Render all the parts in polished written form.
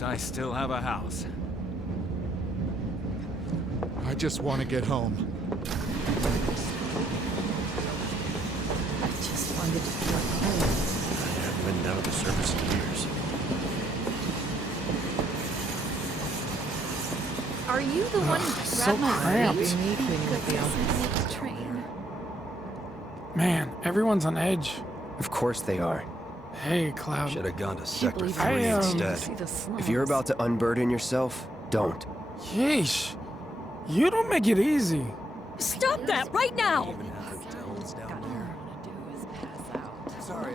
least I still have a house. I just want to get home. I just wanted to feel home. I haven't been down to the surface in years. Are you the one who So grabbed my cramped. reach? Unique video. Train. Man, everyone's on edge. Of course they are. Hey, Cloud. Should have gone to Sector believe 3 I, instead. See the slums. If you're about to unburden yourself, don't. Yeesh. You don't make it easy. Stop that right now! Sorry,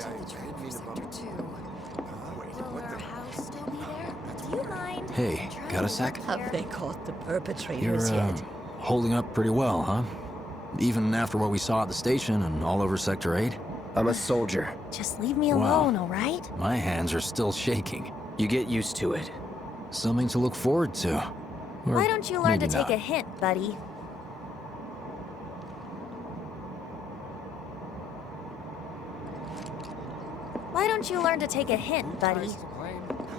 Will our house still be there? Do you mind? Hey, got a sec? Have they caught the You're, perpetrators yet? holding up pretty well, huh? Even after what we saw at the station and all over Sector 8? I'm a soldier. Just leave me Wow. alone, all right? My hands are still shaking. You get used to it. Something to look forward to. Or Why don't you learn to maybe take not. a hint, buddy? Why don't you learn to take a hint, buddy?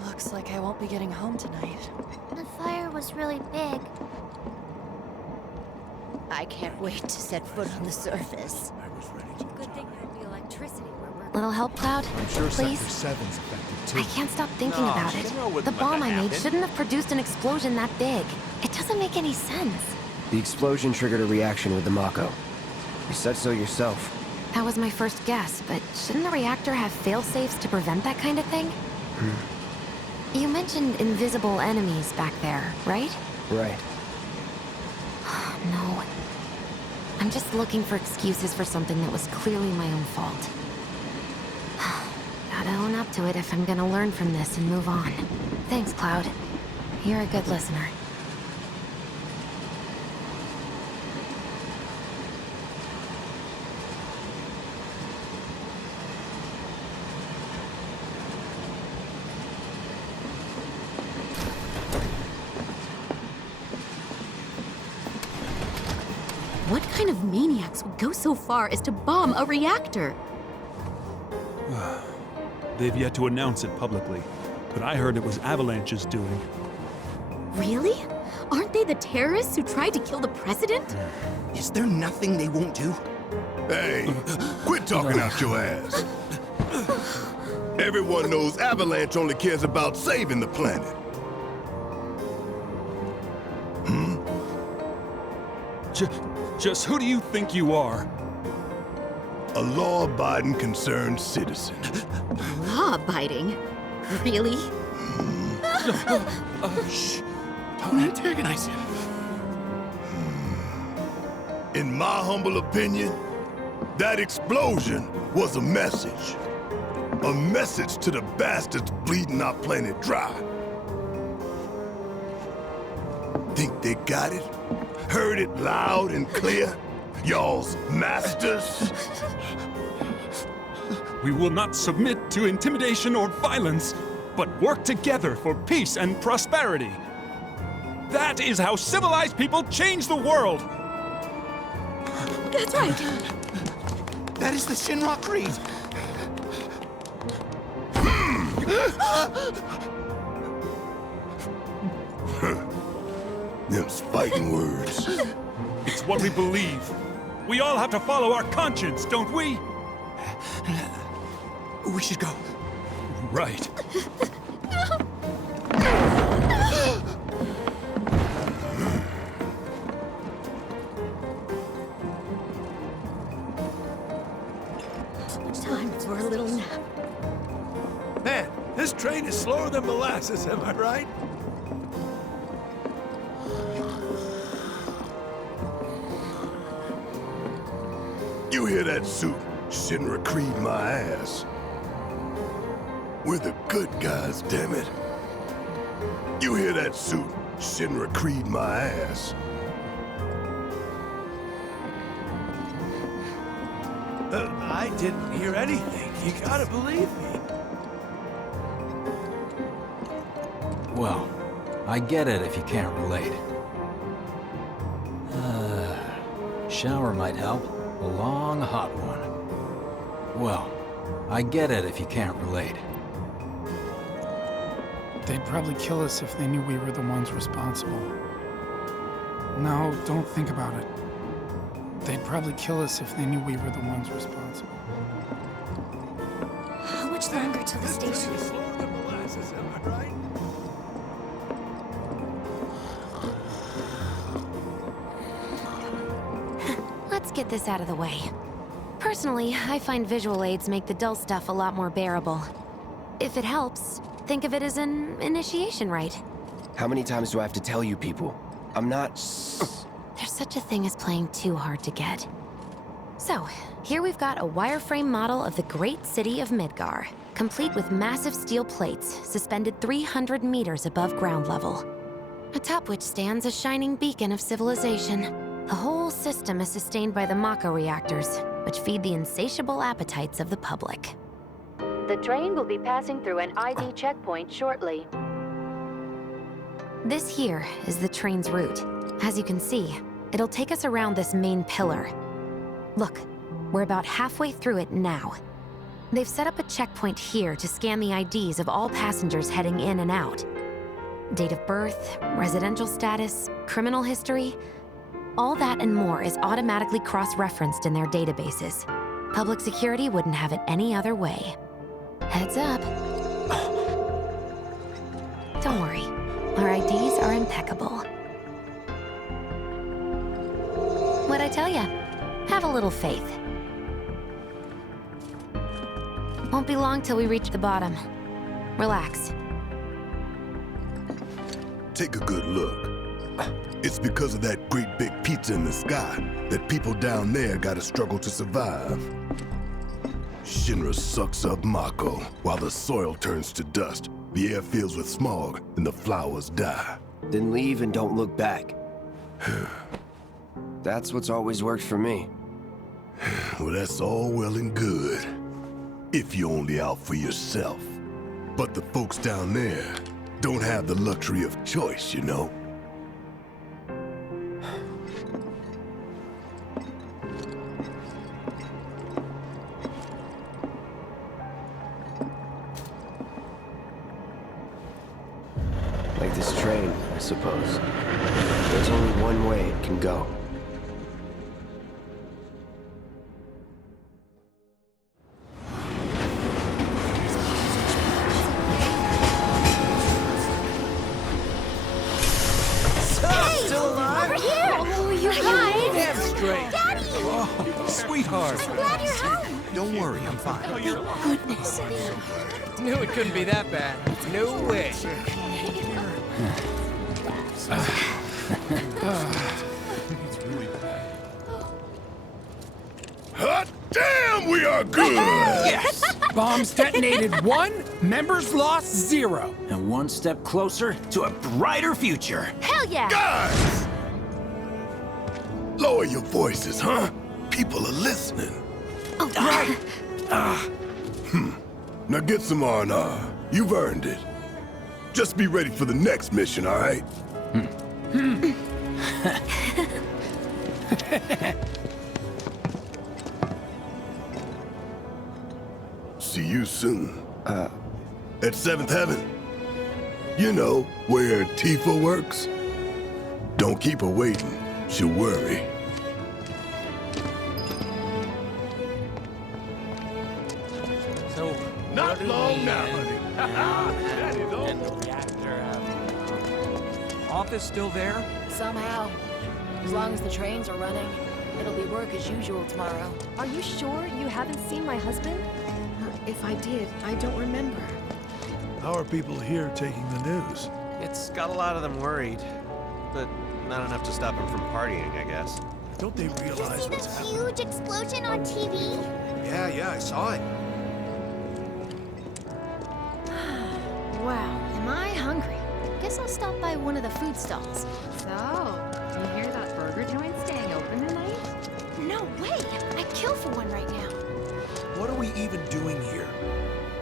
Looks like I won't be getting home tonight. The fire was really big. I can't wait to set foot on the surface. Good thing there'll be electricity where we're Little help, Cloud? I'm sure Please? Sector 7's affected too. I can't stop thinking about it. The bomb I made shouldn't have produced an explosion that big. It doesn't make any sense. The explosion triggered a reaction with the Mako. You said so yourself. That was my first guess, but shouldn't the reactor have fail-safes to prevent that kind of thing? You mentioned invisible enemies back there, right? Right. No. I'm just looking for excuses for something that was clearly my own fault. Gotta own up to it if I'm gonna learn from this and move on. Thanks, Cloud. You're a good listener. What kind of maniacs would go so far as to bomb a reactor? They've yet to announce it publicly, but I heard it was Avalanche's doing. Really? Aren't they the terrorists who tried to kill the president? Is there nothing they won't do? Hey, quit talking out your ass. Everyone knows Avalanche only cares about saving the planet. Just who do you think you are? A law-abiding, concerned citizen. Law-abiding? Really? Shh. Don't antagonize him. In my humble opinion, that explosion was a message. A message to the bastards bleeding our planet dry. Think they got it? Heard it loud and clear? Y'all's masters? We will not submit to intimidation or violence, but work together for peace and prosperity. That is how civilized people change the world! That's right. That is the Shinra Creed. Them's fighting words. It's what we believe. We all have to follow our conscience, don't we? We should go. Right. Time for a little nap. Man, this train is slower than molasses, am I right? You hear that suit? Shinra Creed my ass. We're the good guys, damn it. You hear that suit? Shinra Creed my ass. I didn't hear anything. You gotta believe me. Well, I get it if you can't relate. Shower might help. A long, hot one. Well, I get it if you can't relate. They'd probably kill us if they knew we were the ones responsible. No, don't think about it. They'd probably kill us if they knew we were the ones responsible. How much longer till the station? Let's get this out of the way. Personally, I find visual aids make the dull stuff a lot more bearable. If it helps, think of it as an initiation rite. How many times do I have to tell you people? I'm not... There's such a thing as playing too hard to get. So, here we've got a wireframe model of the great city of Midgar, complete with massive steel plates suspended 300 meters above ground level, atop which stands a shining beacon of civilization. The whole system is sustained by the Mako reactors, which feed the insatiable appetites of the public. The train will be passing through an ID checkpoint shortly. This here is the train's route. As you can see, it'll take us around this main pillar. Look, we're about halfway through it now. They've set up a checkpoint here to scan the IDs of all passengers heading in and out. Date of birth, residential status, criminal history, all that and more is automatically cross-referenced in their databases. Public security wouldn't have it any other way. Heads up. Don't worry, our IDs are impeccable. What'd I tell ya? Have a little faith. Won't be long till we reach the bottom. Relax. Take a good look. It's because of that great big pizza in the sky that people down there gotta struggle to survive. Shinra sucks up Mako while the soil turns to dust, the air fills with smog, and the flowers die. Then leave and don't look back. That's what's always worked for me. Well, that's all well and good, if you're only out for yourself. But the folks down there don't have the luxury of choice, you know? Like this train, I suppose. There's only one way it can go. Sweetheart. I'm glad you're home. Don't worry, I'm fine. Thank goodness. Knew it couldn't be that bad. No way. Hot damn, we are good! Yes! Bombs detonated 1, members lost 0. And one step closer to a brighter future. Hell yeah! Guys! Lower your voices, huh? People are listening. Oh, right. Now get some R&R. You've earned it. Just be ready for the next mission, all right? See you soon. At 7th Heaven. You know, where Tifa works. Don't keep her waiting. She'll worry. So, Not long now, honey. That is all. And the reactor office still there? Somehow. As long as the trains are running, it'll be work as usual tomorrow. Are you sure you haven't seen my husband? If I did, I don't remember. How are people here taking the news? It's got a lot of them worried, but not enough to stop them from partying, I guess. Don't they realize what's happening? Huge explosion on TV? Yeah, I saw it. Wow, am I hungry? Guess I'll stop by one of the food stalls. So, you hear that burger joint staying open tonight? No way! I'd kill for one right now. What are we even doing here?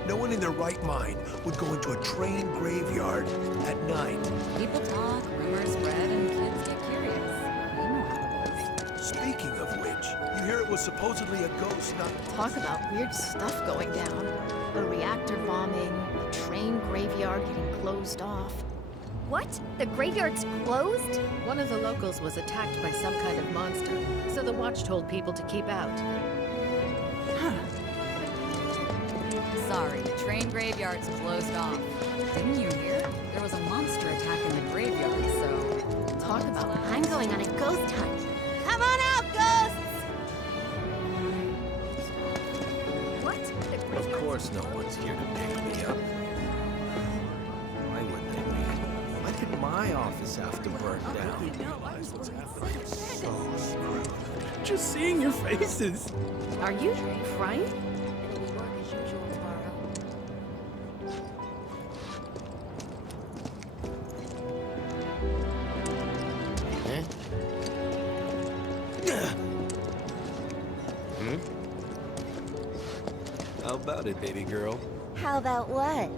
No one in their right mind would go into a train graveyard at night. People talk, rumors spread, and kids get curious. Speaking of which, you hear it was supposedly a ghost, not... Talk about weird stuff going down. A reactor bombing, train graveyard getting closed off. What? The graveyard's closed? One of the locals was attacked by some kind of monster, so the watch told people to keep out. Sorry, the train graveyard's closed off. Didn't you hear? There was a monster attack in the graveyard, so... Talk about... I'm going on a ghost hunt. Come on out, ghosts! What? Of course no one's here to pick me up. Why wouldn't they be? Why did my office have to burn down? So screwed. Just seeing your faces. Are you crying? How about it, baby girl? How about what?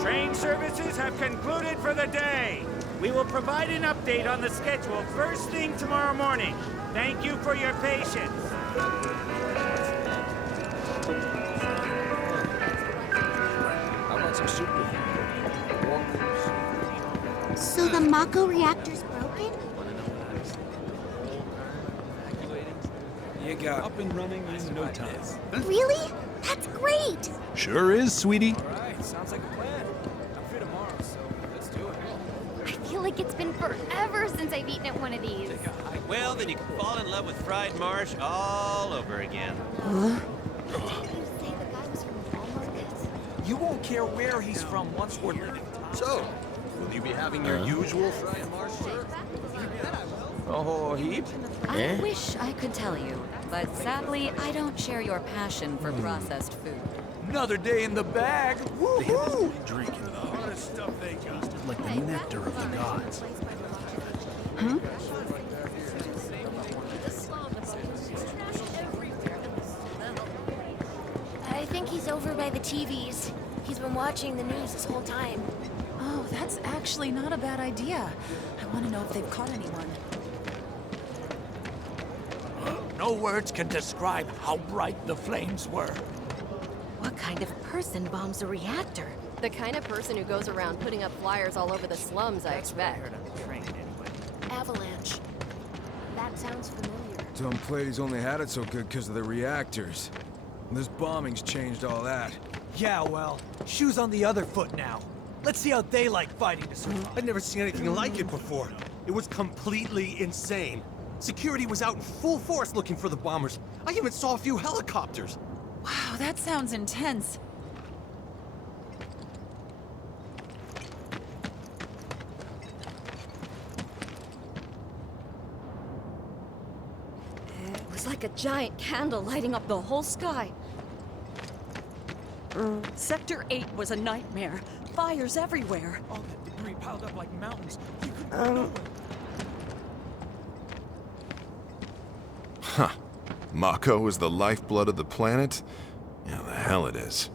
Train services have concluded for the day. We will provide an update on the schedule first thing tomorrow morning. Thank you for your patience. How about some soup with you? So the Mako reactor's broken? You got up and running in no time. Really? That's great! Sure is, sweetie. Alright, sounds like a plan. I'm free tomorrow, so let's do it. I feel like it's been forever since I've eaten at one of these. Well, then you can fall in love with fried marsh all over again. You won't care where he's from once we're... So, will you be having your usual fried marsh, sir? A whole heap? I wish I could tell you, but sadly, I don't share your passion for processed food. Another day in the bag. Woohoo! Drinking the hottest stuff they got. Like the nectar of the gods. Huh? I think he's over by the TVs. He's been watching the news this whole time. Oh, that's actually not a bad idea. I want to know if they've caught anyone. No words can describe how bright the flames were. What kind of person bombs a reactor? The kind of person who goes around putting up flyers all over the slums, I expect. Avalanche. That sounds familiar. Dumb Plady's only had it so good because of the reactors. This bombing's changed all that. Yeah, well, shoes on the other foot now. Let's see how they like fighting to survive. I'd never seen anything like it before. It was completely insane. Security was out in full force looking for the bombers. I even saw a few helicopters. Wow, that sounds intense. It was like a giant candle lighting up the whole sky. Sector 8 was a nightmare. Fires everywhere. All that debris piled up like mountains. You couldn't go nowhere. Huh. Mako is the lifeblood of the planet? Yeah, the hell it is.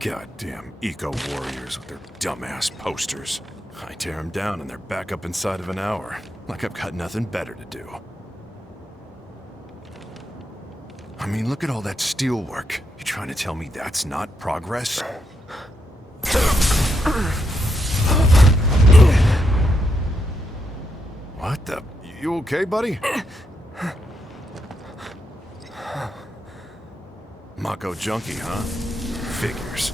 Goddamn eco-warriors with their dumbass posters. I tear them down and they're back up inside of an hour. Like I've got nothing better to do. I mean, look at all that steel work. You trying to tell me that's not progress? What the... You okay, buddy? Mako junkie, huh? Figures.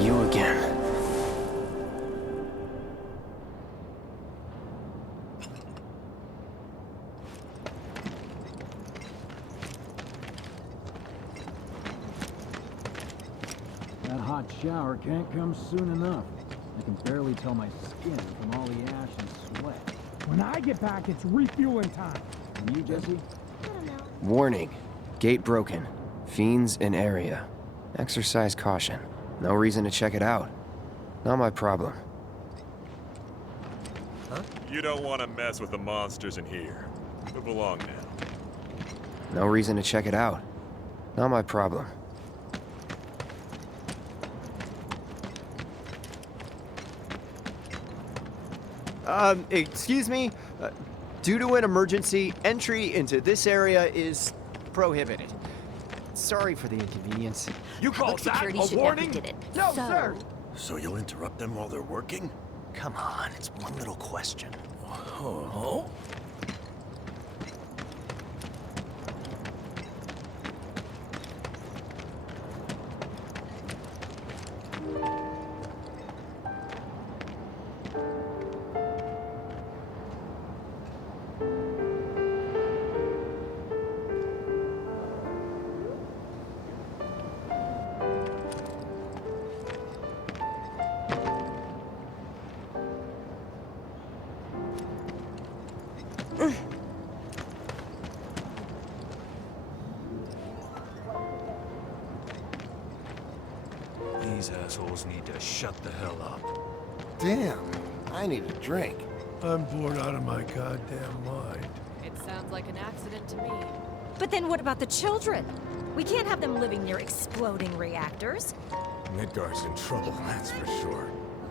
You again. That hot shower can't come soon enough. I can barely tell my skin from all the ash and sweat. When I get back, it's refueling time. And you, Jesse? Warning. Gate broken. Fiends in area. Exercise caution. No reason to check it out. Not my problem. Huh? You don't want to mess with the monsters in here. Move along now. No reason to check it out. Not my problem. Excuse me? Due to an emergency, entry into this area is prohibited. Sorry for the inconvenience. You called that a warning? No, sir! So you'll interrupt them while they're working? Come on, it's one little question. Oh? These assholes need to shut the hell up. Damn, I need a drink. I'm bored out of my goddamn mind. It sounds like an accident to me. But then what about the children? We can't have them living near exploding reactors. Midgar's in trouble, that's for sure.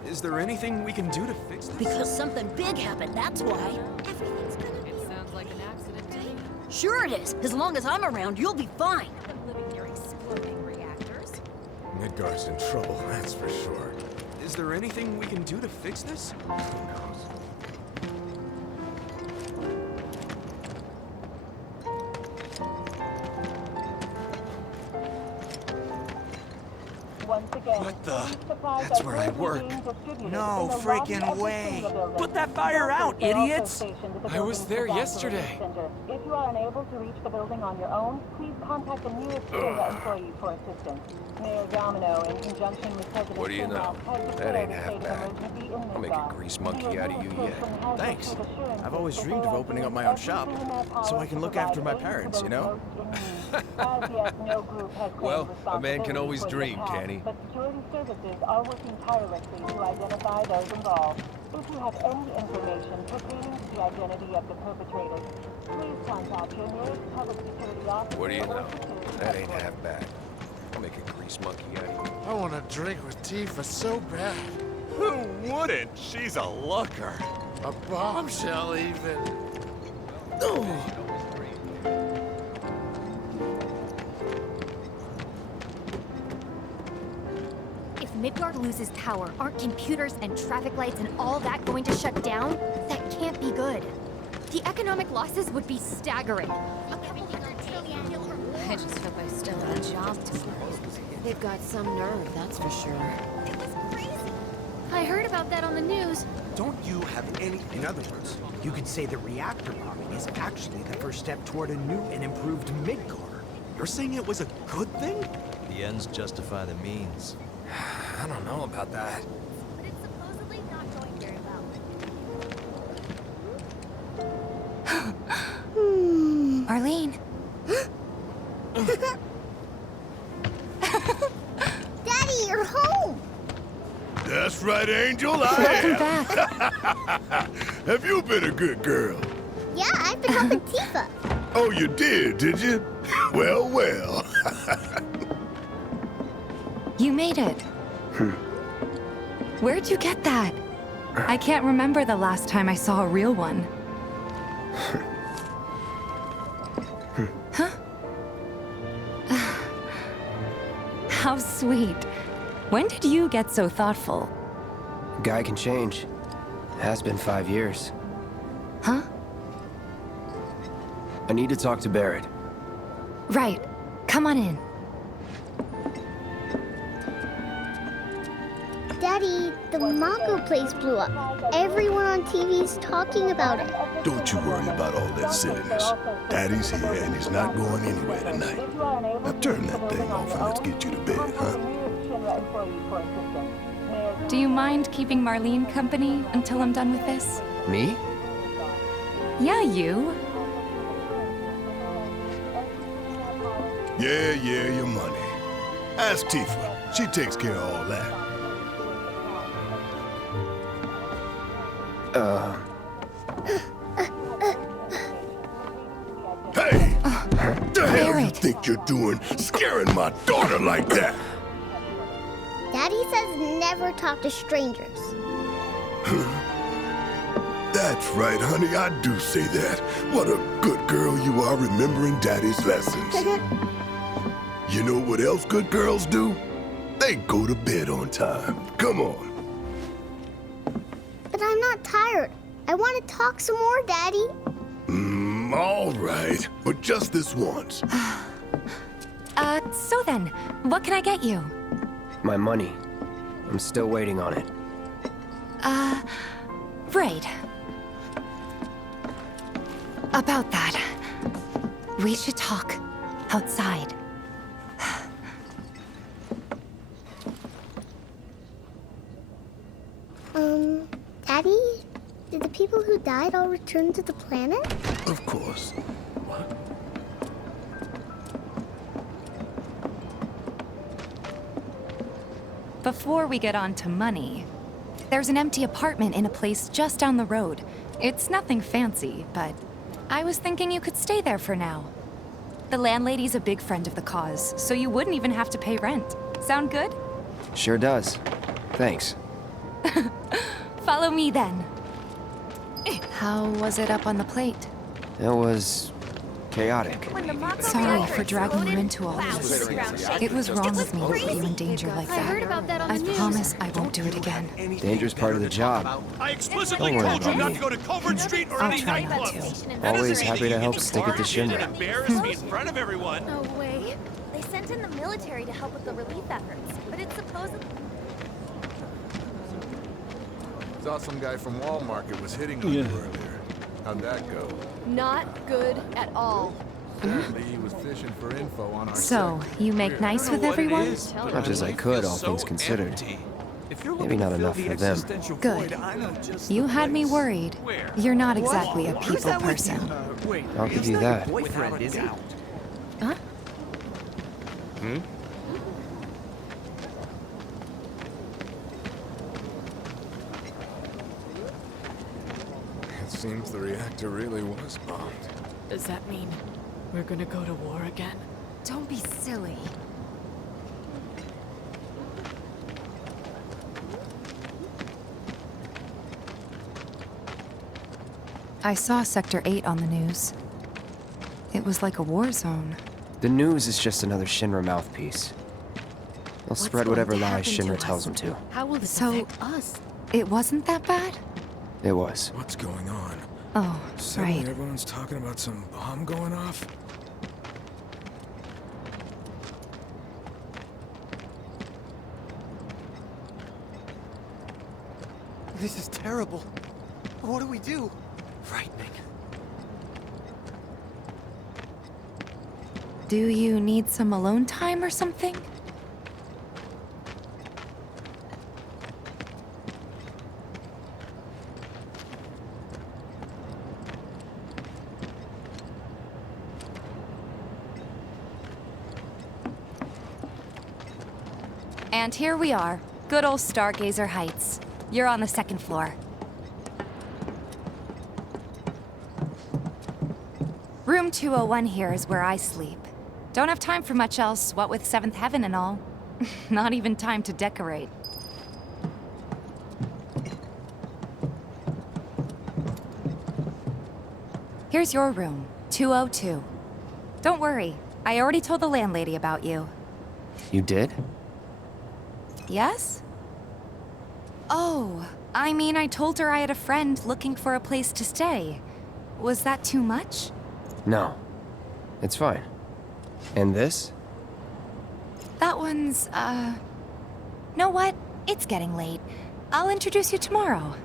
Is there anything we can do to fix this? Because something big happened, that's why. Everything's gonna be. It sounds like an accident to me. Sure it is. As long as I'm around, you'll be fine. Them living near exploding reactors. Midgar's in trouble, that's for sure. Is there anything we can do to fix this? Who knows? What the? That's where I work. No freaking way. Put that fire out, idiots! I was there yesterday. If you are unable to reach the building on your own, please contact the nearest area employee for assistance. Mayor Domino, in conjunction with President What do you know? That ain't half bad. I'll make a grease monkey out of you yet. Thanks. I've always dreamed of opening up my own shop, so I can look after my parents, you know? Well, a man can always dream, can he? But security services are working tirelessly to identify those involved. If you have any information pertaining to the identity of the perpetrators, please contact your nearest public security officer. What do you know? That ain't half bad. I'll make a grease monkey out of you. I want a drink with Tifa so bad. Who wouldn't? She's a looker. A bombshell, even. If Midgard loses power, aren't computers and traffic lights and all that going to shut down? That can't be good. The economic losses would be staggering. I just hope I still have a job tomorrow. They've got some nerve, that's for sure. It was crazy. I heard about that on the news. Don't you have any... In other words, you could say the reactor bombing is actually the first step toward a new and improved Midgar. You're saying it was a good thing? The ends justify the means. I don't know about that. But it's supposedly not going very well. Arlene. Daddy, you're home! That's right, Angel, Welcome back. Have you been a good girl? Yeah, I've been helping Tifa. Oh, you did you? Well, well. You made it. Where'd you get that? I can't remember the last time I saw a real one. Huh? How sweet. When did you get so thoughtful? Guy can change. Has been 5 years. Huh? I need to talk to Barrett. Right. Come on in. Daddy, the Mako place blew up. Everyone on TV's talking about it. Don't you worry about all that silliness. Daddy's here and he's not going anywhere tonight. Now turn that thing off and let's get you to bed, huh? Do you mind keeping Marlene company until I'm done with this? Me? Yeah, you. Yeah, your money. Ask Tifa. She takes care of all that. Hey! The hell you think you're doing, scaring my daughter like that? Daddy says never talk to strangers. That's right, honey, I do say that. What a good girl you are remembering Daddy's lessons. You know what else good girls do? They go to bed on time. Come on. But I'm not tired. I want to talk some more, Daddy. All right, but just this once. So then, what can I get you? My money. I'm still waiting on it. Right. About that, we should talk outside. Daddy? Did the people who died all return to the planet? Of course. What? Before we get on to money, there's an empty apartment in a place just down the road. It's nothing fancy, but I was thinking you could stay there for now. The landlady's a big friend of the cause, so you wouldn't even have to pay rent. Sound good? Sure does. Thanks. Follow me then. How was it up on the plate? It was chaotic. Sorry for dragging you into all this. It was wrong of me to put you in danger like that. I heard about that on the news. Promise I won't do it again. Danger's part of the job. I explicitly Don't worry told you about not me. to go to Culver Street or I'll any try not nightclubs. to. Always happy to help stick it to Shinra. Embarrass me in front of everyone. No way. They sent in the military to help with the relief efforts, but it's supposedly... Saw some guy from Walmart was hitting on you earlier. How'd that go? Not good at all. Apparently he was fishing for info on our So, you make nice with everyone? Much as I could, all things considered. Maybe not enough for them. Good. You had me worried. You're not exactly a people person. I'll give you that. Boyfriend, is he? Huh? It seems the reactor really was bombed. Does that mean we're gonna go to war again? Don't be silly. I saw Sector 8 on the news. It was like a war zone. The news is just another Shinra mouthpiece. They'll spread whatever lies Shinra tells them to. How will this So, affect us? it wasn't that bad? It was. What's going on? Oh, Suddenly right. everyone's talking about some bomb going off? This is terrible. What do we do? Frightening. Do you need some alone time or something? And here we are. Good old Stargazer Heights. You're on the second floor. Room 201 here is where I sleep. Don't have time for much else, what with Seventh Heaven and all. Not even time to decorate. Here's your room, 202. Don't worry, I already told the landlady about you. You did? Yes? Oh, I mean, I told her I had a friend looking for a place to stay. Was that too much? No. It's fine. And this? That one's, Know what? It's getting late. I'll introduce you tomorrow.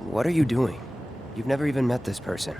What are you doing? You've never even met this person.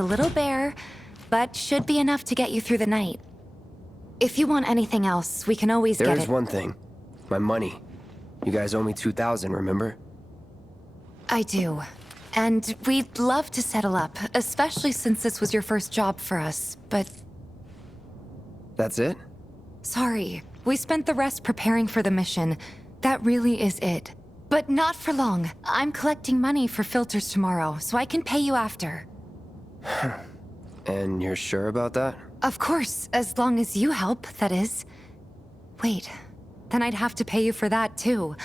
a little bare, but should be enough to get you through the night. If you want anything else, we can always get it. There's one thing. My money. You guys owe me 2,000, remember? I do. And we'd love to settle up, especially since this was your first job for us, but... That's it? Sorry. We spent the rest preparing for the mission. That really is it. But not for long. I'm collecting money for filters tomorrow, so I can pay you after. And you're sure about that? Of course, as long as you help, that is. Wait, then I'd have to pay you for that too.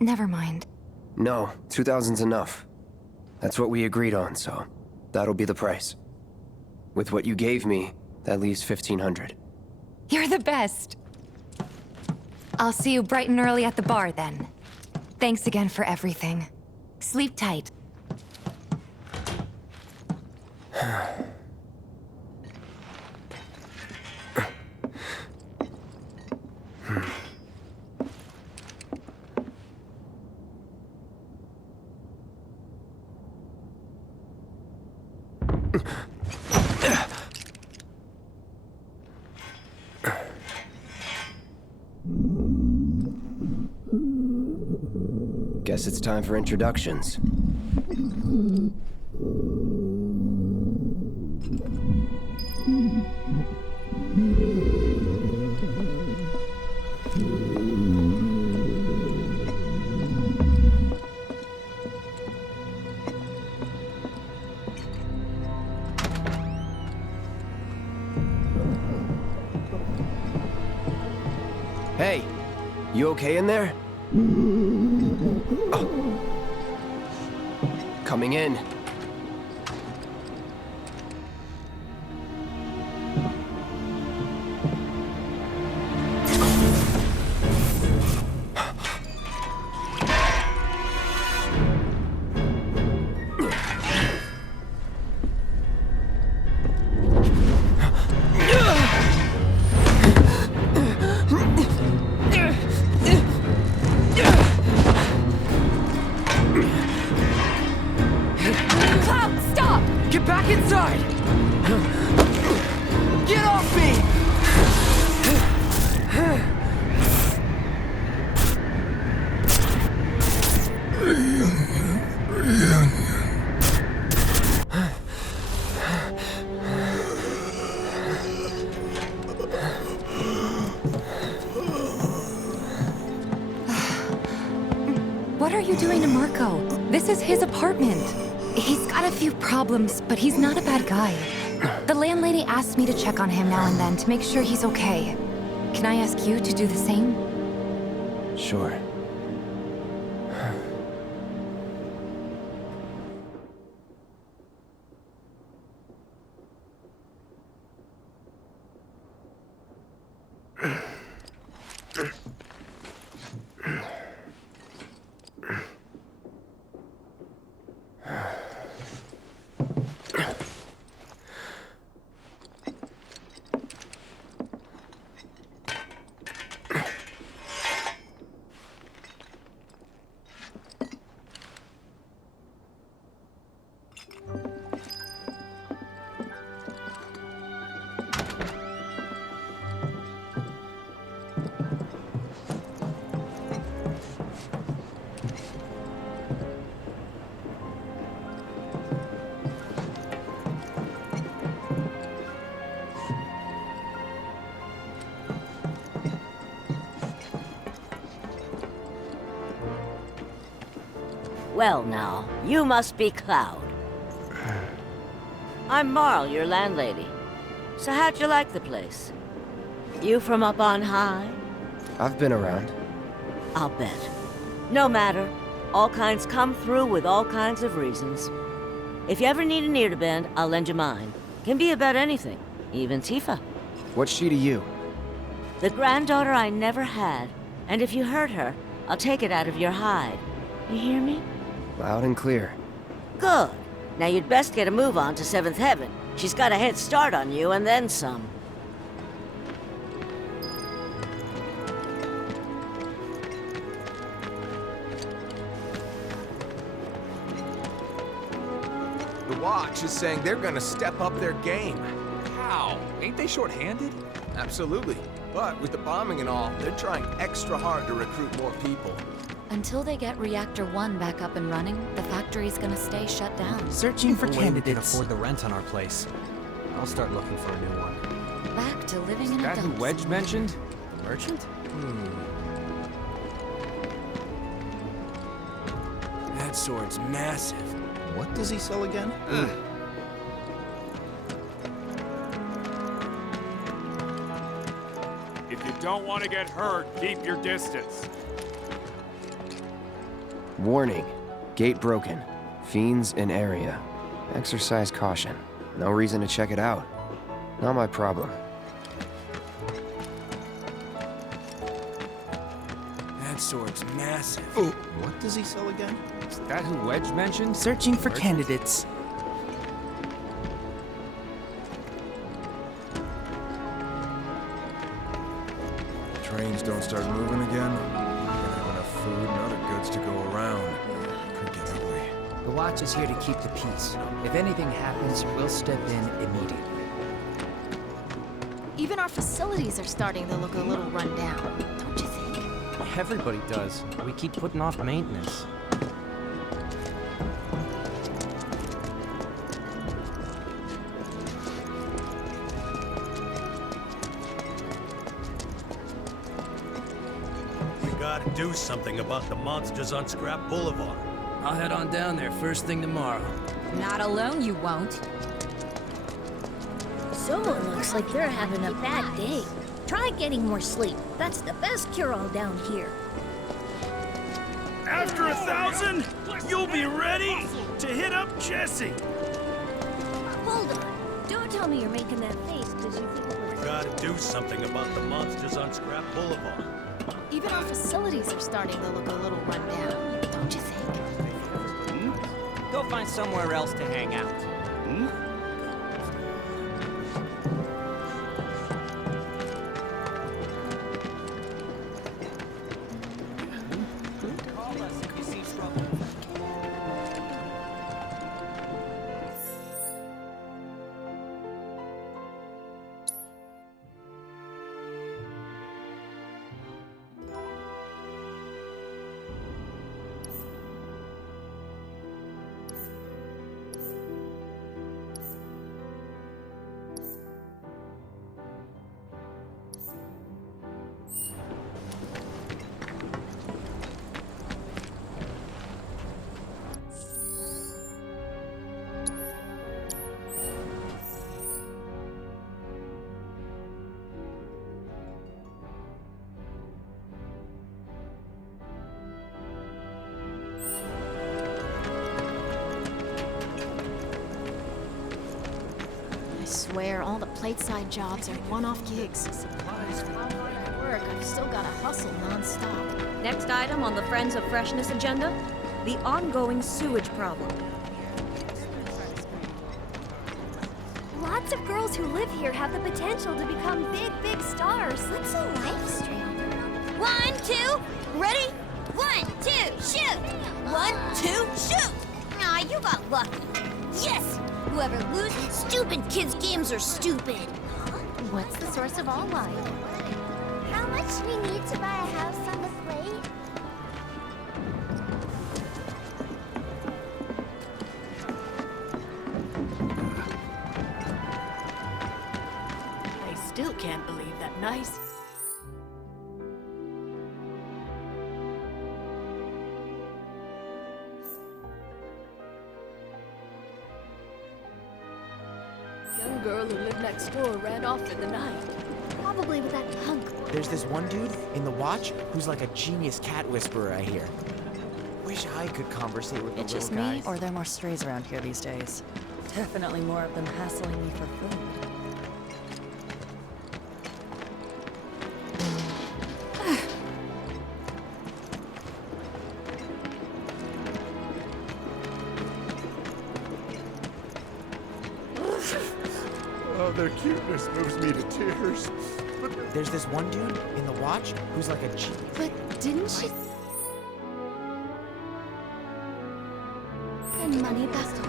Never mind. No, 2,000's enough. That's what we agreed on, so that'll be the price. With what you gave me, that leaves 1,500. You're the best. I'll see you bright and early at the bar then. Thanks again for everything. Sleep tight. Guess it's time for introductions. Hey, you okay in there? Oh. Coming in. What are you doing to Marco? This is his apartment. He's got a few problems, but he's not a bad guy. The landlady asked me to check on him now and then to make sure he's okay. Can I ask you to do the same? Sure. Well now, you must be Cloud. I'm Marl, your landlady. So how'd you like the place? You from up on high? I've been around. I'll bet. No matter. All kinds come through with all kinds of reasons. If you ever need an ear to bend, I'll lend you mine. Can be about anything, even Tifa. What's she to you? The granddaughter I never had. And if you hurt her, I'll take it out of your hide. You hear me? Loud and clear. Good. Now you'd best get a move on to 7th Heaven. She's got a head start on you and then some. The Watch is saying they're gonna step up their game. How? Ain't they short-handed? Absolutely. But with the bombing and all, they're trying extra hard to recruit more people. Until they get Reactor 1 back up and running, the factory's gonna stay shut down. Searching for No way we can candidates. afford the rent on our place. I'll start looking for a new one. Back to living in a That who dump. Wedge mentioned? The merchant? That sword's massive. What does he sell again? If you don't want to get hurt, keep your distance. Warning. Gate broken. Fiends in area. Exercise caution. No reason to check it out. Not my problem. That sword's massive. Oh, what does he sell again? Is that who Wedge mentioned? Searching for Merchant? candidates. Trains don't start moving again. We're gonna have enough food and other goods to go around. Could get ugly. The Watch is here to keep the peace. If anything happens, we'll step in immediately. Even our facilities are starting to look a little run down, don't you think? Everybody does. We keep putting off maintenance. We gotta do something about the monsters on Scrap Boulevard. I'll head on down there first thing tomorrow. Not alone, you won't. Someone looks like they're having a bad day. Try getting more sleep. That's the best cure-all down here. After 1,000, you'll be ready to hit up Jesse. Hold on. Don't tell me you're making that face because you think it We was... gotta do something about the monsters on Scrap Boulevard. Even our facilities are starting to look a little run down, don't you think? Go find somewhere else to hang out. Call us if you see trouble. I swear, all the plateside jobs are one-off gigs. How hard I work, I've still got to hustle non-stop. Next item on the Friends of Freshness agenda, the ongoing sewage problem. Lots of girls who live here have the potential to become big, big stars. What's a life stream? 1, 2, ready? 1, 2, shoot! 1, 2, shoot! Aw, you got lucky. Yes! Whoever loses, stupid kids' games are stupid. What's the source of all life? How much do we need to buy a house on the plate? I still can't believe that nice. Young girl who lived next door ran off in the night. Probably with that hunk. There's this one dude in the Watch who's like a genius cat whisperer, I hear. Wish I could conversate with the It's just little me, guys. or there are more strays around here these days. Definitely more of them hassling me for food. Oh, their cuteness moves me to tears. There's this one dude in the Watch who's like a genius. But didn't she... And money, that's all.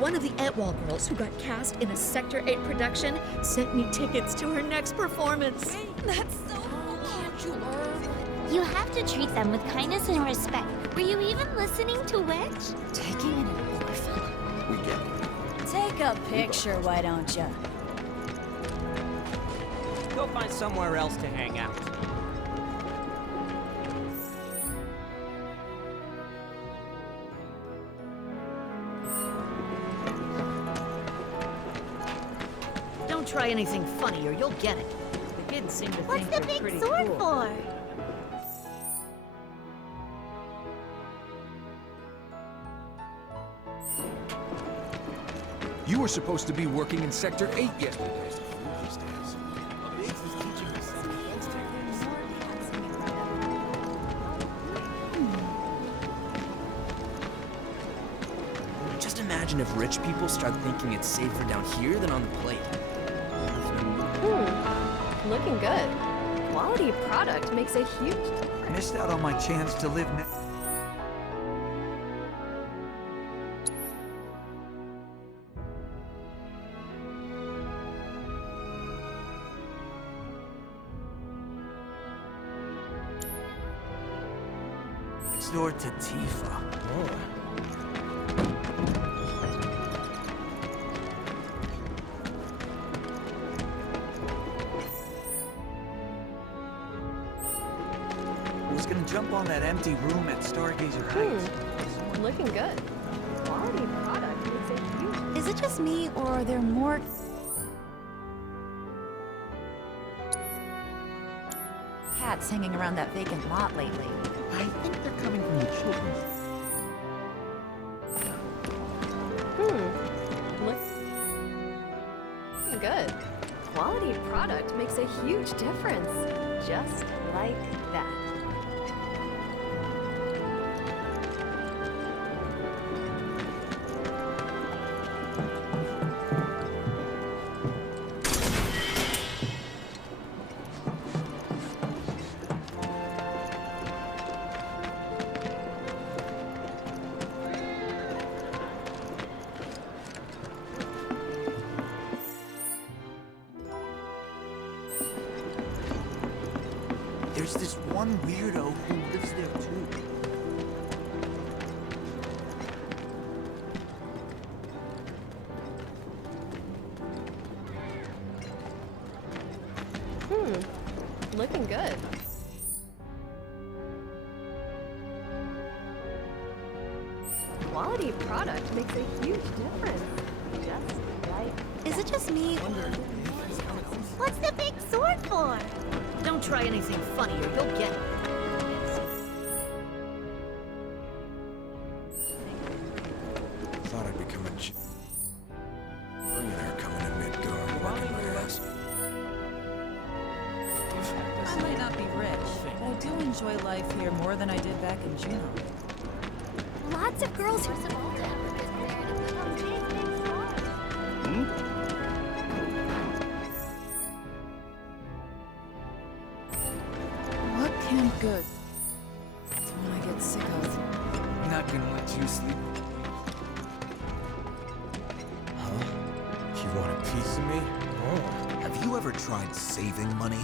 One of the Etwall girls who got cast in a Sector 8 production sent me tickets to her next performance. That's so cool. Can't you learn? You have to treat them with kindness and respect. Were you even listening to Wedge? Taking an orphan. We get it. Take a picture, why don't you? Go find somewhere else to hang out. Don't try anything funny or you'll get it. The kids seem to What's think the they're big pretty sword cool. for? You were supposed to be working in Sector 8 yesterday. Just imagine if rich people start thinking it's safer down here than on the plate. Looking good. Quality product makes a huge difference. Missed out on my chance to live next door to Tifa. Was gonna jump on that empty room at Stargazer Heights. Looking good. Quality product makes a huge. Is it just me, or are there more cats hanging around that vacant lot lately? I think they're coming from the children's. Looking good. Quality product makes a huge difference. Just like that. There's this one weirdo who lives there too. Looking good. Quality product makes a huge difference. Just like. Is it just me, or... What's the big sword for? Don't try anything funny or you'll get it. Thought I'd become a billionaire coming to Midgard, working my ass. I might not be rich, but I do enjoy life here more than I did back in Juneau. Lots of girls who support them because they're to become big stars. What can good? It's when I get sick of. Not gonna let you sleep. Huh? You want a piece of me? Oh. Have you ever tried saving money?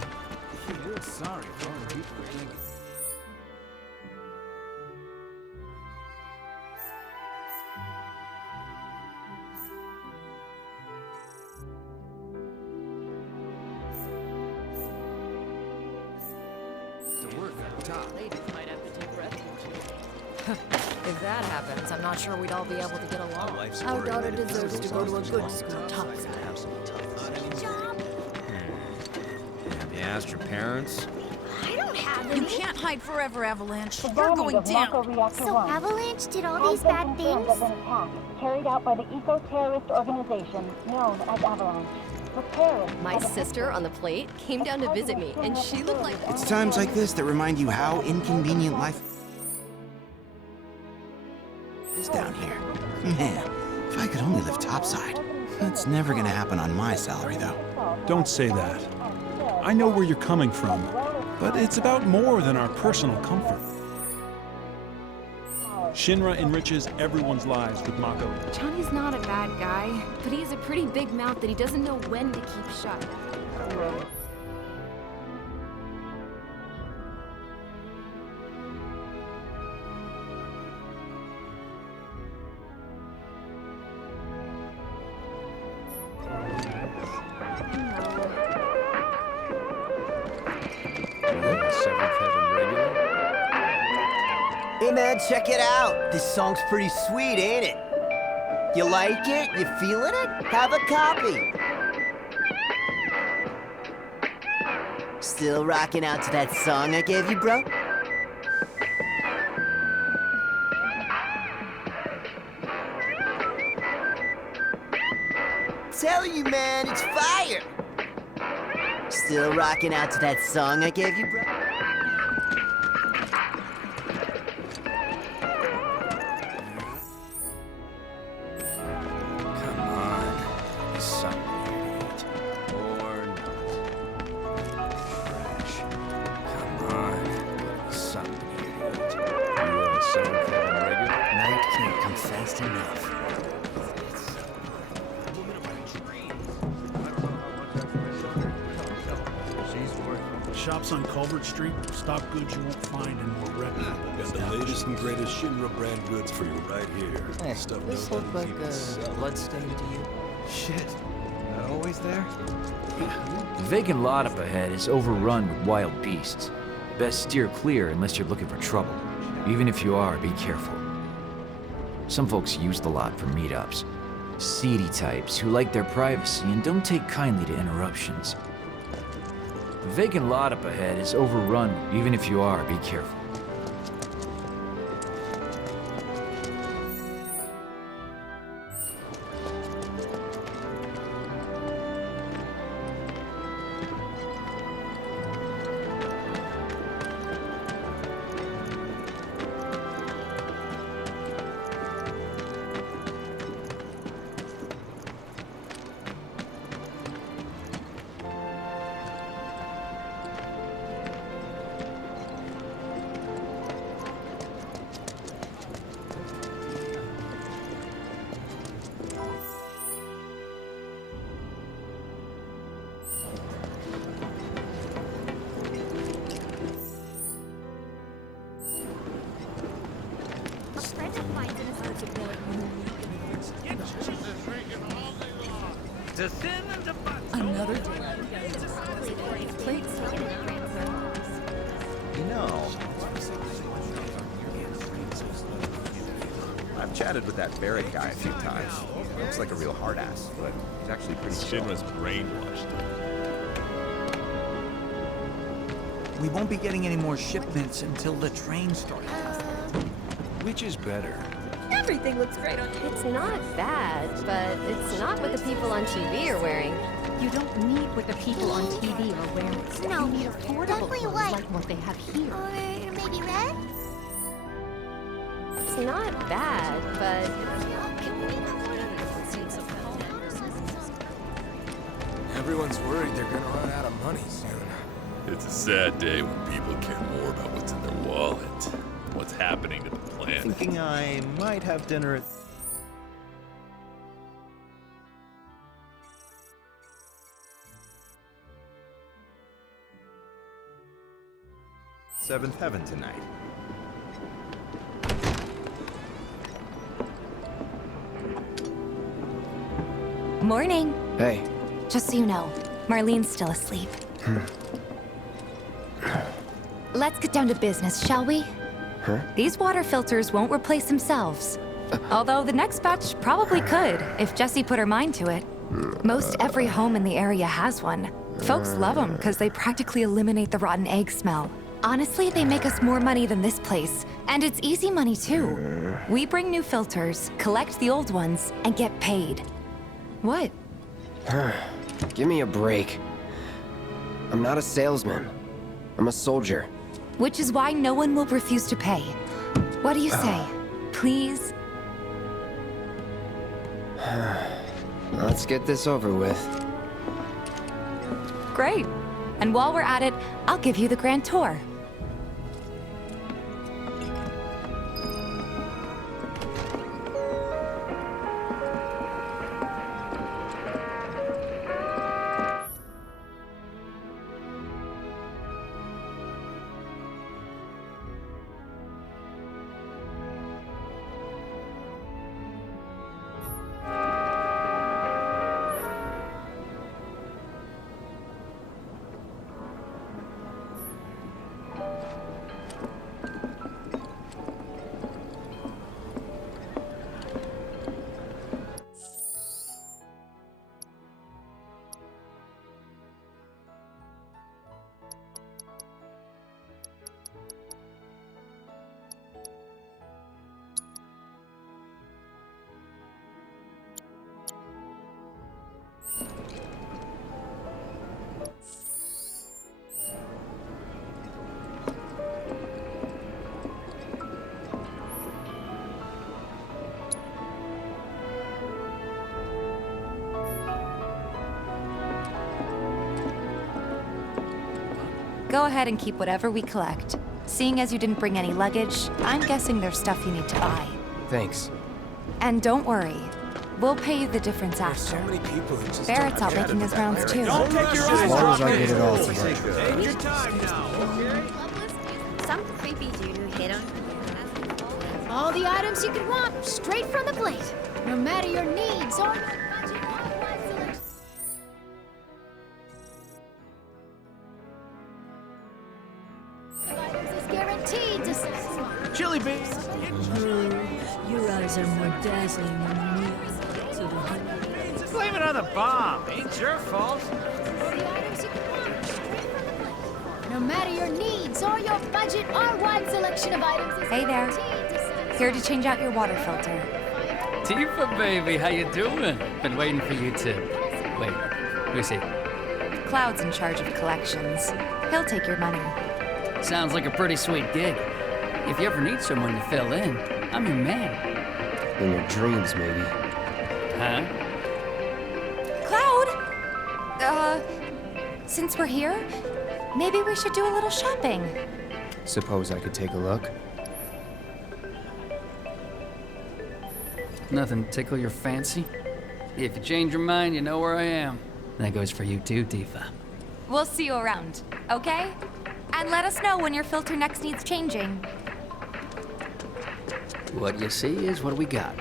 You're sorry for all the people who think. Ladies might have to take refuge. If that happens, I'm not sure we'd all be able to get along. Our daughter deserves to go to a good school, Thomas. Have you asked your parents? I don't have You any. can't hide forever, Avalanche. The You're bombing going of Mako down. Reactor So 1. Avalanche did all these High-tech bad concerns things? of an attack carried out by the eco-terrorist organization known as Avalanche. The terrorists My have a sister on the plate came down to visit me, and she looked like. It's times like this that remind you how inconvenient life is down here. Man, if I could only live topside. That's never gonna happen on my salary, though. Don't say that. I know where you're coming from, but it's about more than our personal comfort. Shinra enriches everyone's lives with Mako. Johnny's not a bad guy, but he has a pretty big mouth that he doesn't know when to keep shut. Hey man, check it out. This song's pretty sweet, ain't it? You like it? You feeling it? Have a copy. Still rocking out to that song I gave you, bro? Telling you, man, it's fire. Still rocking out to that song I gave you, bro? Shops on Culvert Street stock goods you won't find in more reputable. Got the latest and greatest Shinra brand goods for you right here. Hey, Stuff this nobody looked like even a sells. bloodstain to you. Shit. Not always there? The vacant lot up ahead is overrun with wild beasts. Best steer clear unless you're looking for trouble. Even if you are, be careful. Some folks use the lot for meetups. Seedy types who like their privacy and don't take kindly to interruptions. The vacant lot up ahead is overrun. Even if you are, be careful. Another I've chatted with that Barrett guy a few times. Looks like a real hard ass, but he's actually pretty Shinra's brainwashed. We won't be getting any more shipments until the train starts. Which is better? Everything looks great on It's not bad, but it's not what the people on TV are wearing. You don't need what the people on TV are wearing. No, You need affordable definitely clothes white. like what they have here. Or maybe red? It's not bad, but Everyone's worried they're gonna run out of money soon. It's a sad day when people care more about what's in their wallet, what's happening to the planet. Thinking I might have dinner at... Seventh Heaven tonight. Morning. Hey. Just so you know, Marlene's still asleep. Let's get down to business, shall we? Huh? These water filters won't replace themselves. Although the next batch probably could, if Jessie put her mind to it. Most every home in the area has one. Folks love them because they practically eliminate the rotten egg smell. Honestly, they make us more money than this place. And it's easy money, too. We bring new filters, collect the old ones, and get paid. What? Give me a break. I'm not a salesman. I'm a soldier. Which is why no one will refuse to pay. What do you say? Please? Let's get this over with. Great. And while we're at it, I'll give you the grand tour. Go ahead and keep whatever we collect. Seeing as you didn't bring any luggage, I'm guessing there's stuff you need to buy. Thanks. And don't worry, we'll pay you the difference after. So many people who just Barrett's out making his rounds too. Don't take your As eyes long off as I me. get it all together. Take your time now, okay? Some creepy dude who hit him. All the items you could want, straight from the plate. No matter your needs or your budget or life selection. Items is guaranteed to satisfy. Chili beans. Your eyes are more dazzling than me. So Blame it on the bomb. Ain't your fault. All the items you could want, straight from the plate. No matter your needs or your budget, our wide selection of items is Hey there. guaranteed to satisfy. Here to change out your water filter. Tifa, baby, how you doing? Been waiting for you to... Wait, who's he? Cloud's in charge of collections. He'll take your money. Sounds like a pretty sweet gig. If you ever need someone to fill in, I'm your man. In your dreams, maybe. Huh? Cloud! Since we're here, maybe we should do a little shopping. Suppose I could take a look? Nothing tickle your fancy? If you change your mind, you know where I am. That goes for you too, Tifa. We'll see you around, okay? And let us know when your filter next needs changing. What you see is what we got.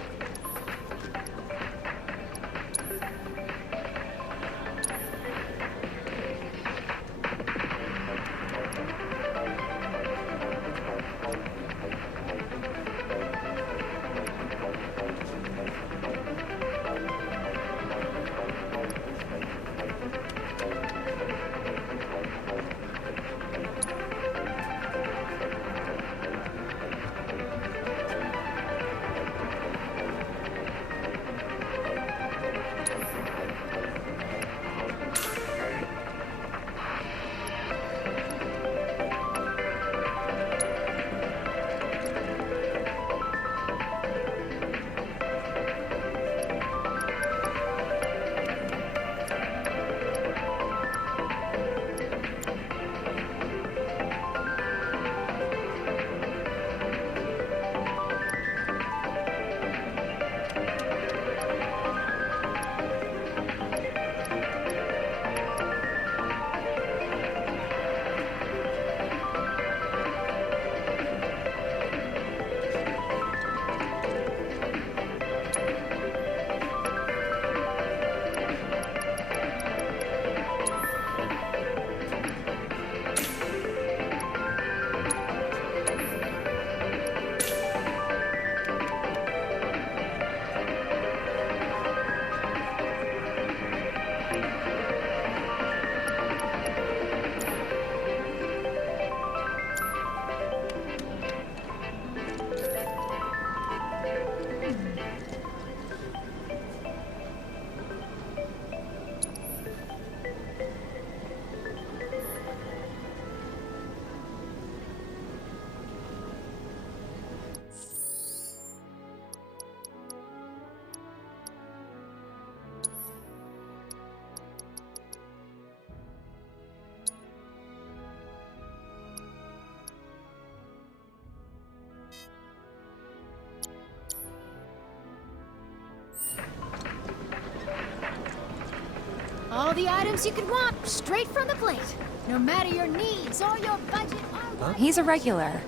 All the items you could want, straight from the plate. No matter your needs or your budget or He's a regular.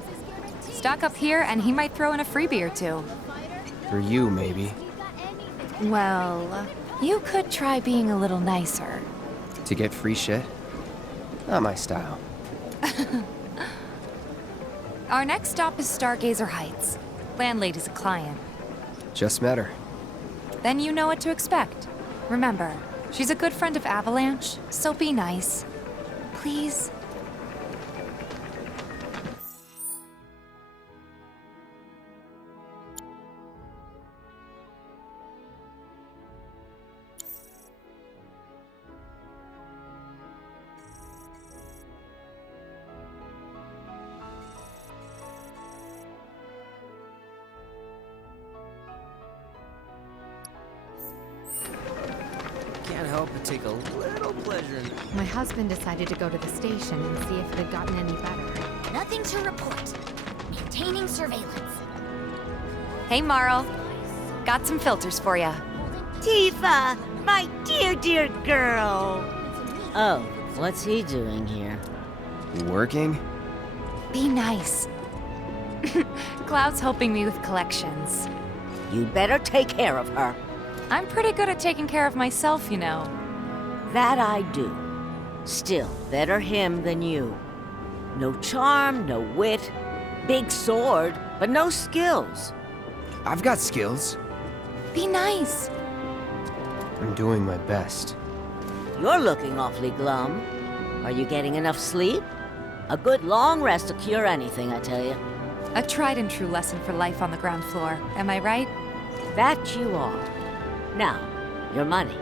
Stock up here and he might throw in a freebie or two. For you, maybe. Well, you could try being a little nicer. To get free shit? Not my style. Our next stop is Stargazer Heights. Landlady's a client. Just met her. Then you know what to expect. Remember, she's a good friend of Avalanche, so be nice. Please? Can't help but take a little pleasure in... My husband decided to go to the station and see if it had gotten any better. Nothing to report. Maintaining surveillance. Hey, Marl. Got some filters for ya. Tifa, my dear, dear girl. Oh, what's he doing here? Working? Be nice. Cloud's helping me with collections. You'd better take care of her. I'm pretty good at taking care of myself, you know. That I do. Still, better him than you. No charm, no wit. Big sword, but no skills. I've got skills. Be nice. I'm doing my best. You're looking awfully glum. Are you getting enough sleep? A good long rest will cure anything, I tell you. A tried and true lesson for life on the ground floor, am I right? That you are. Now, your money.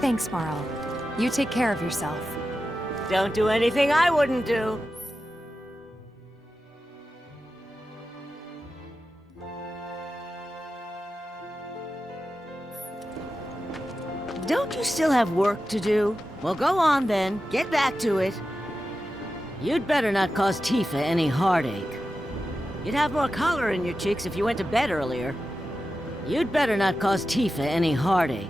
Thanks, Marl. You take care of yourself. Don't do anything I wouldn't do. Don't you still have work to do? Well, go on then. Get back to it. You'd better not cause Tifa any heartache. You'd have more color in your cheeks if you went to bed earlier. You'd better not cause Tifa any heartache.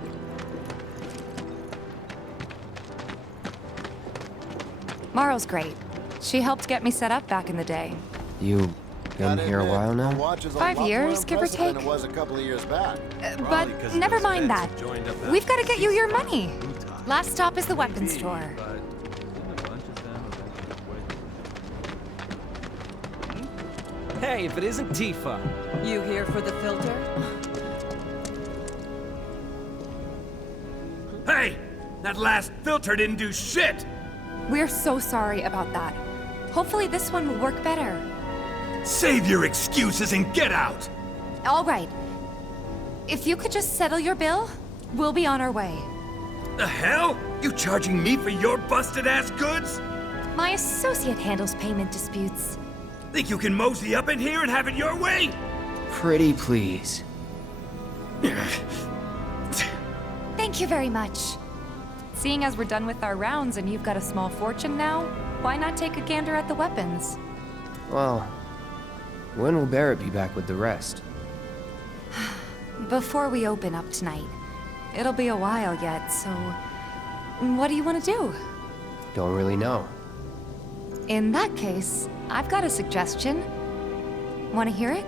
Marl's great. She helped get me set up back in the day. You been here a while now? 5 years, give or take. It was a couple of years back. But never mind that. We've got to get you your money. Last stop is the weapons store. Hey, if it isn't Tifa. You here for the filter? Hey! That last filter didn't do shit! We're so sorry about that. Hopefully this one will work better. Save your excuses and get out! All right. If you could just settle your bill, we'll be on our way. The hell? You charging me for your busted-ass goods? My associate handles payment disputes. Think you can mosey up in here and have it your way? Pretty please. Thank you very much. Seeing as we're done with our rounds and you've got a small fortune now, why not take a gander at the weapons? Well, when will Barrett be back with the rest? Before we open up tonight. It'll be a while yet, so... what do you want to do? Don't really know. In that case, I've got a suggestion. Want to hear it?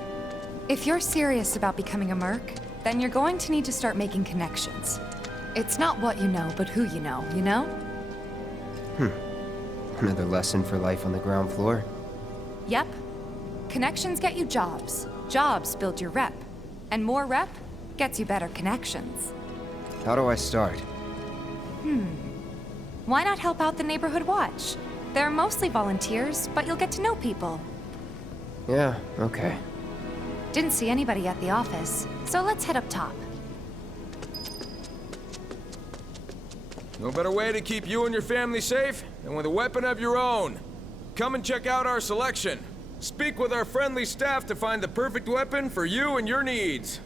If you're serious about becoming a merc, then you're going to need to start making connections. It's not what you know, but who you know, you know? Another lesson for life on the ground floor? Yep. Connections get you jobs. Jobs build your rep. And more rep gets you better connections. How do I start? Why not help out the neighborhood watch? They're mostly volunteers, but you'll get to know people. Yeah, okay. Didn't see anybody at the office, so let's head up top. No better way to keep you and your family safe than with a weapon of your own. Come and check out our selection. Speak with our friendly staff to find the perfect weapon for you and your needs.